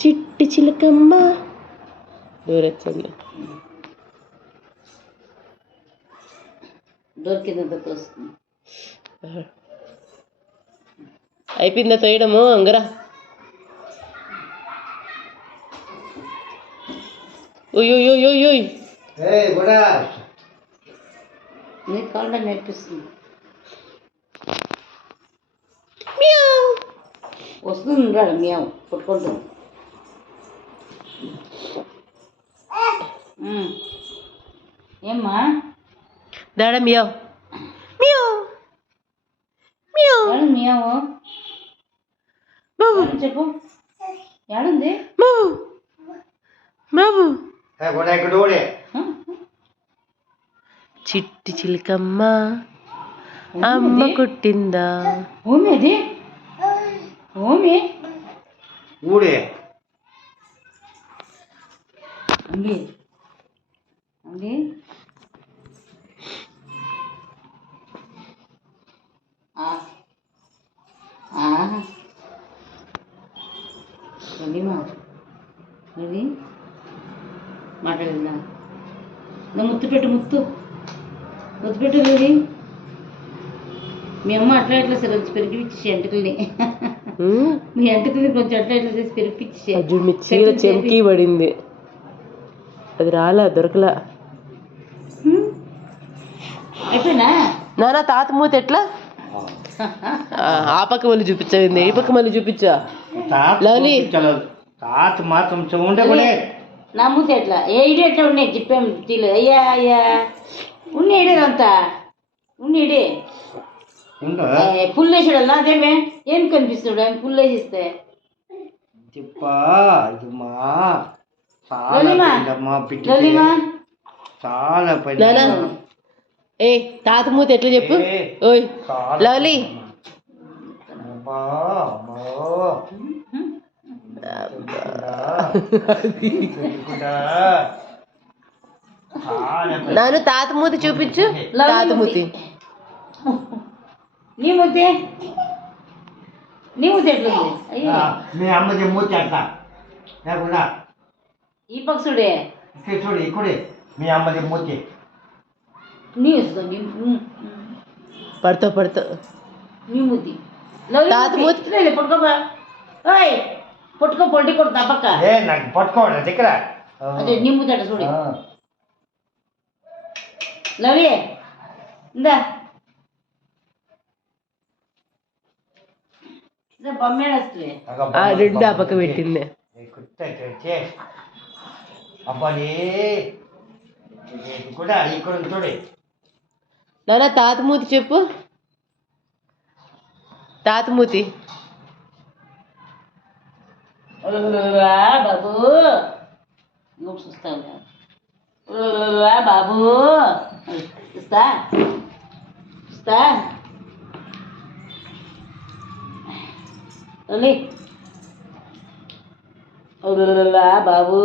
చిట్టి చిలకమ్మ దూరొచ్చింది. దొరికిందంత వస్తుంది. అయిపోయిందా తోయడము అంగరా? ఓయ్ నీకు కావాలంటే నేర్పిస్తుంది. వస్తుంది రా మియావు పట్టుకుంటుంది. ఏమ్మా దాడ మియావ్ మియావు చెప్పు ఏడుంది? చిట్టి చిలకమ్మ అమ్మ కొట్టిందా? ఓమి అది ఓమి ఊడే అంగి అంగి రవిమా రవి మాట్లాడిందా? ముత్తు పెట్టు ముత్తు పెట్టు రవి. మీ అమ్మ అట్లా ఎట్లా సరే వచ్చి పెరిగిపించి ఎంటుకల్ని, మీ ఎంటుకల్ని కొంచెం అట్లా ఎట్లా చేసి పెరిగిపించి చీర చెంకి పడింది, అది రాలా దొరకలా. అయిపోయినా నానా తాత మూత ఎట్లా? ఆ పక్క మళ్ళీ చూపించండి, ఈ పక్క మళ్ళీ చూపించా. తాత మాత్రం ఉండే నా మూత ఎట్లా ఏడు ఎట్లా ఉన్నాయి చెప్పాము తీలు. అయ్యా అయ్యా ఉన్నేడేదంతా ఉన్నేడే పుల్ వేసాడు. అదేమే ఏం కనిపిస్తున్నాడు ఆయన పుల్ వేసిస్తే? చాలా ఏ తాత మూత ఎట్లా చెప్పు? ఓయ్ లవ్లీ నాను తాత మూతి చూపించు. తాత మూతి నీ మూతి ఎట్లుంది? మీ అమ్మది మూతి అంట లేకుండా ఈ పక్షుడే చూడు ఇక్కడే మీ అమ్మది మూతి. నీ వస్తుంది పడతా నీ మూతి తాత మూతి పట్టుకోబా. పట్టుకో పొట్టి కొడుతా పక్క నాకు పట్టుకోండి దగ్గర. అదే నీ మూతి అట చూడు. లవి ఇందా బొమ్మేడొస్తుంది. రెండు ఆ పక్క పెట్టింది. అబ్బాయి కూడా ఇక్కడ చూడు. నానా తాత మూతి చెప్పు. తాత మూతి బాబు చూస్తావు బాబు చూస్తా బాబు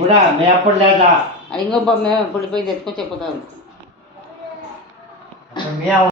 కూడా మే అప్పుడు లేదా అది ఇంకో మేము పడిపోయింది ఎత్తుకొని చెప్పుతాను.